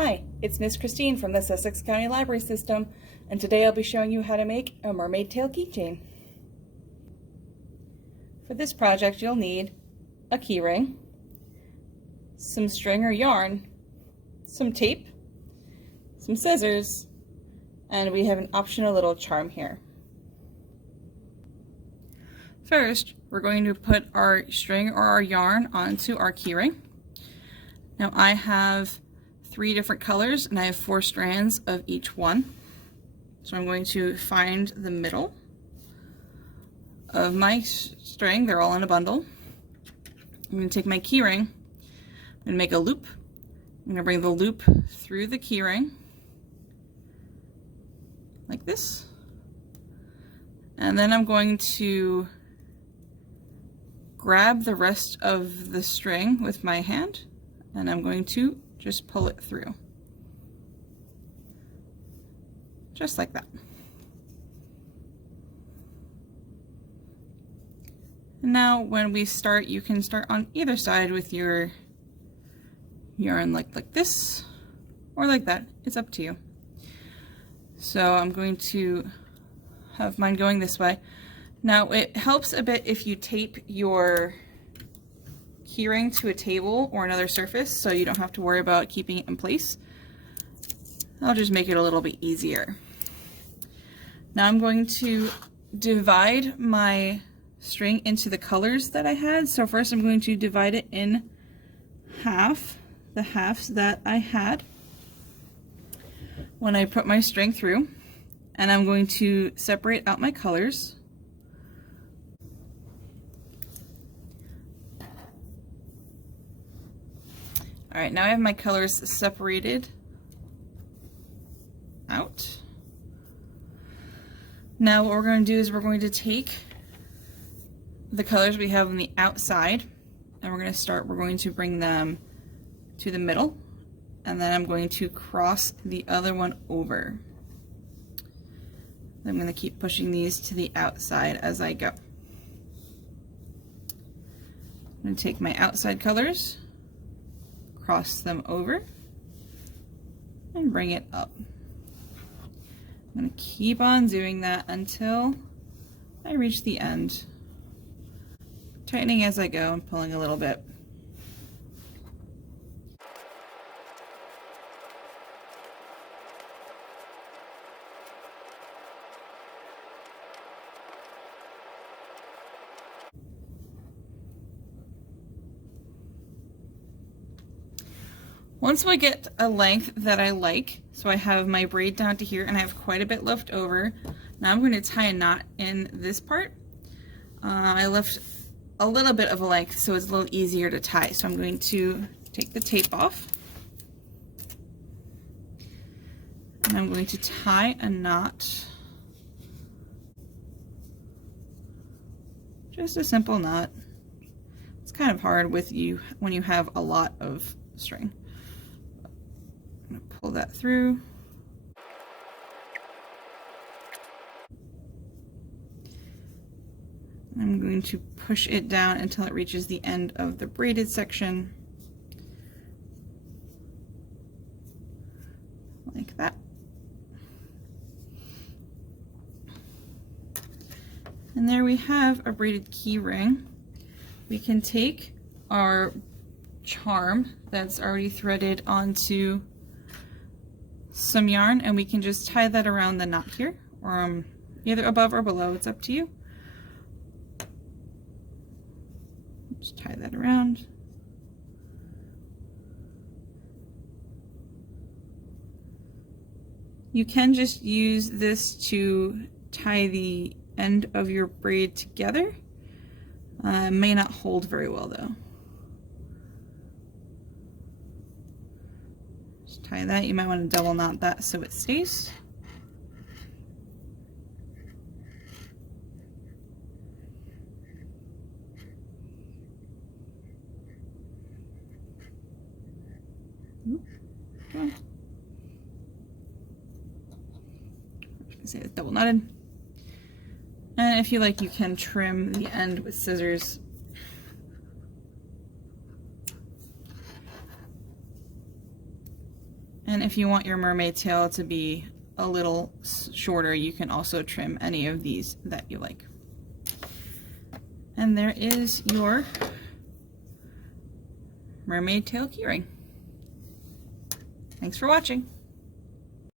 Hi, it's Miss Christine from the Sussex County Library System, and today I'll be showing you how to make a mermaid tail keychain. For this project you'll need a keyring, some string or yarn, some tape, some scissors, and we have an optional little charm here. First, we're going to put our string or our yarn onto our keyring. Now I have 3 different colors and I have 4 strands of each one. So I'm going to find the middle of my string. They're all in a bundle. I'm going to take my keyring, I'm going to make a loop. I'm going to bring the loop through the keyring like this. And then I'm going to grab the rest of the string with my hand and I'm going to just pull it through. Just like that. And now when we start, you can start on either side with your yarn like this or like that. It's up to you. So I'm going to have mine going this way. Now it helps a bit if you tape your keyring to a table or another surface so you don't have to worry about keeping it in place. I'll just make it a little bit easier. Now I'm going to divide my string into the colors that I had. So first I'm going to divide it in half, the halves that I had when I put my string through, and I'm going to separate out my colors. Alright, now I have my colors separated out. Now what we're going to do is we're going to take the colors we have on the outside and we're going to bring them to the middle, and then I'm going to cross the other one over. I'm going to keep pushing these to the outside as I go. I'm going to take my outside colors, cross them over, and bring it up. I'm going to keep on doing that until I reach the end. Tightening as I go and pulling a little bit. Once I get a length that I like, so I have my braid down to here and I have quite a bit left over, now I'm going to tie a knot in this part. I left a little bit of a length so it's a little easier to tie, so I'm going to take the tape off and I'm going to tie a knot, just a simple knot. It's kind of hard with you when you have a lot of string. I'm going to pull that through. I'm going to push it down until it reaches the end of the braided section. Like that. And there we have a braided key ring. We can take our charm that's already threaded onto some yarn and we can just tie that around the knot here, or either above or below, it's up to you. Just tie that around. You can just use this to tie the end of your braid together. May not hold very well though. Just tie that. You might want to double knot that so it stays. Okay. Say it's double knotted. And if you like, you can trim the end with scissors. And if you want your mermaid tail to be a little shorter, you can also trim any of these that you like. And there is your mermaid tail keyring. Thanks for watching.